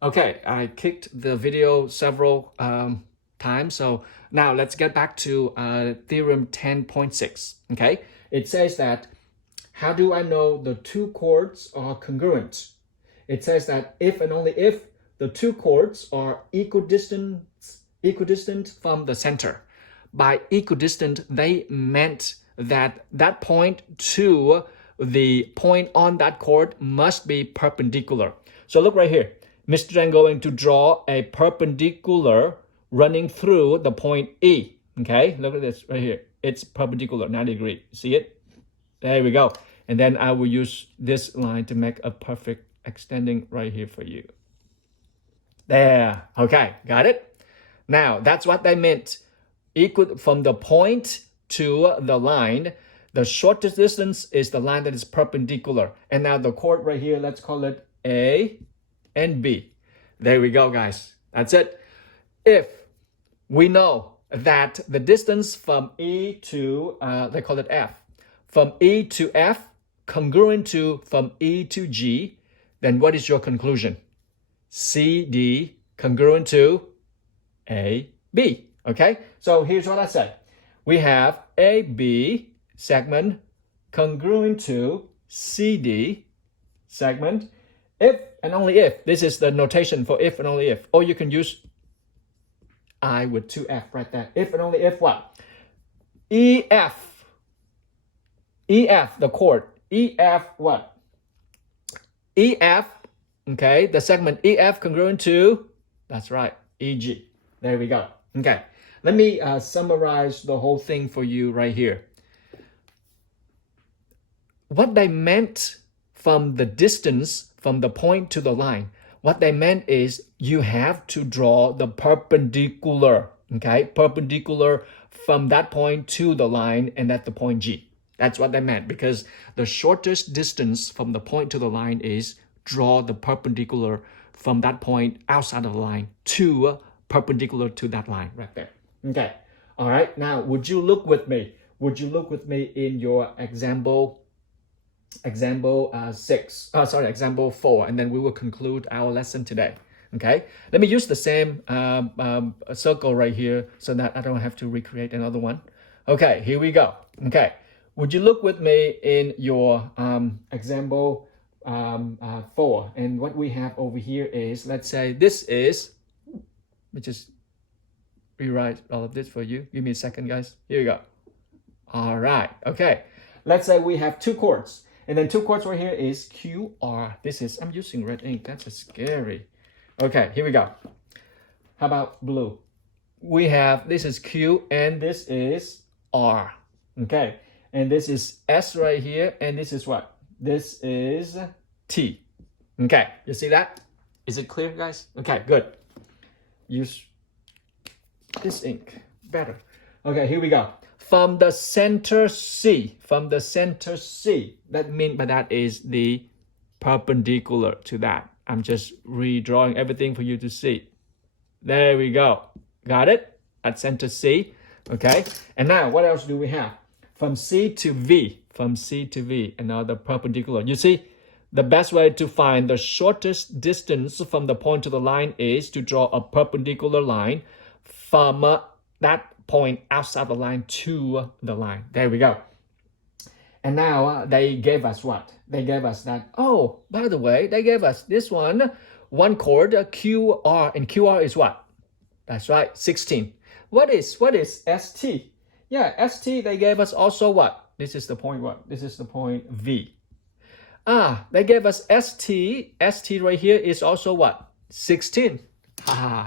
Okay, I kicked the video several times. So now let's get back to theorem 10.6. Okay, it says that how do I know the two chords are congruent? It says that if and only if the two chords are equidistant from the center. By equidistant, they meant that that point to the point on that chord must be perpendicular. So look right here. Mr. Zhang going to draw a perpendicular running through the point E. Okay, look at this right here. It's perpendicular, 90 degrees. See it? There we go. And then I will use this line to make a perfect extending right here for you. There. Okay, got it? Now, that's what they meant. Equal from the point to the line. The shortest distance is the line that is perpendicular. And now the chord right here, let's call it A and B. There we go, guys. That's it. If we know that the distance from E to, they call it F, from E to F congruent to from E to G, then what is your conclusion? CD congruent to AB. Okay, so here's what I say. We have AB segment congruent to CD segment if and only if. This is the notation for if and only if. Or you can use I with 2F right there. If and only if what? EF, the chord. EF what? EF, okay, the segment EF congruent to, that's right, EG. There we go. Okay, let me summarize the whole thing for you right here. What they meant from the distance from the point to the line, what they meant is you have to draw the perpendicular, okay, perpendicular from that point to the line and at the point G. That's what they meant, because the shortest distance from the point to the line is draw the perpendicular from that point outside of the line to perpendicular to that line right there. Okay. All right. Now, would you look with me? Would you look with me in your example 4, and then we will conclude our lesson today. Okay. Let me use the same circle right here so that I don't have to recreate another one. Okay. Here we go. Okay. Would you look with me in your example 4? And what we have over here is, let's say this is, let me just rewrite all of this for you. Give me a second, guys. Here you go. All right. Okay. Let's say we have two chords. And then two chords right here is QR. This is, I'm using red ink. That's scary. Okay, here we go. How about blue? We have, this is Q and this is R. Okay. And this is S right here. And this is what? This is T. Okay. You see that? Is it clear, guys? Okay, good. Use this ink better. Okay, here we go. From the center C, that mean by that is the perpendicular to that. I'm just redrawing everything for you to see. There we go. Got it? At center C. Okay. And now what else do we have? From C to V, another perpendicular. You see, the best way to find the shortest distance from the point to the line is to draw a perpendicular line from that point outside the line to the line. There we go. And now they gave us what? They gave us that, oh, by the way, they gave us this one chord, QR, and QR is what? That's right, 16. What is ST? Yeah, ST, they gave us also what? This is the point what? This is the point V. They gave us ST. ST right here is also what? 16.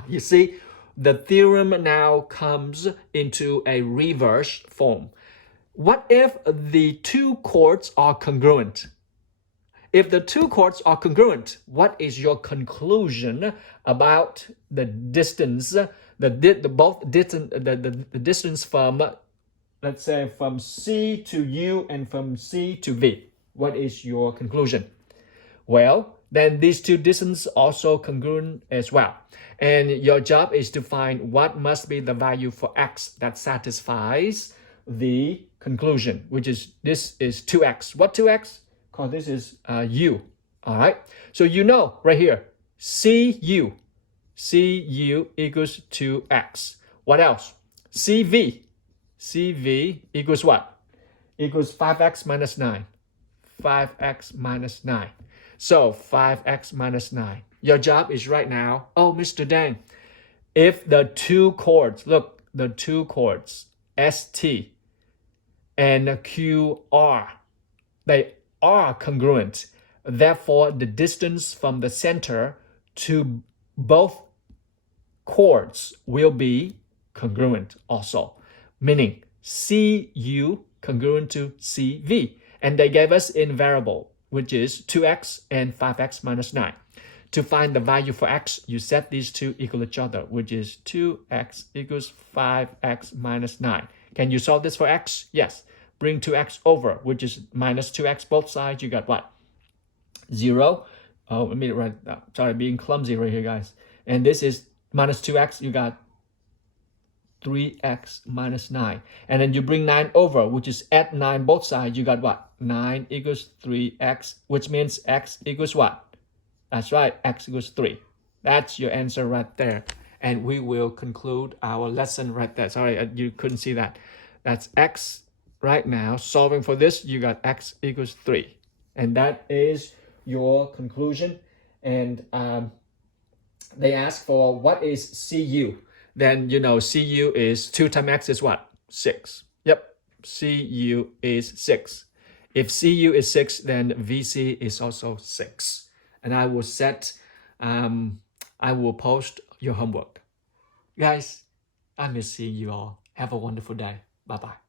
You see, the theorem now comes into a reverse form. What if the two chords are congruent? If the two chords are congruent, what is your conclusion about the distance, the distance from, let's say, from C to U and from C to V? What is your conclusion? Well, then these two distances also congruent as well. And your job is to find what must be the value for x that satisfies the conclusion, which is, this is 2x. What 2x? Because this is u. All right. So you know right here, CU equals 2x. What else? CV equals what? Equals 5x minus 9. 5x minus 9. So 5x minus 9. Your job is right now, oh, Mr. Dan, if the two chords, look, the two chords, ST and QR, they are congruent. Therefore, the distance from the center to both chords will be congruent also, meaning CU congruent to CV. And they gave us in variable, which is 2x and 5x minus 9. To find the value for x, you set these two equal each other, which is 2x equals 5x minus 9. Can you solve this for x? Yes. Bring 2x over, which is minus 2x both sides. You got what? 0. Oh, let me write that. Sorry, being clumsy right here, guys. And this is minus 2x. You got 3x minus 9. And then you bring 9 over, which is add 9 both sides. You got what? 9 equals 3x, which means x equals what? That's right, x equals 3. That's your answer right there. And we will conclude our lesson right there. Sorry, you couldn't see that. That's x right now. Solving for this, you got x equals 3. And that is your conclusion. And they ask for what is CU. Then, you know, CU is 2 times x is what? 6. Yep, CU is 6. If CU is 6, then VC is also 6. And I will I will post your homework. Guys, I miss seeing you all. Have a wonderful day. Bye-bye.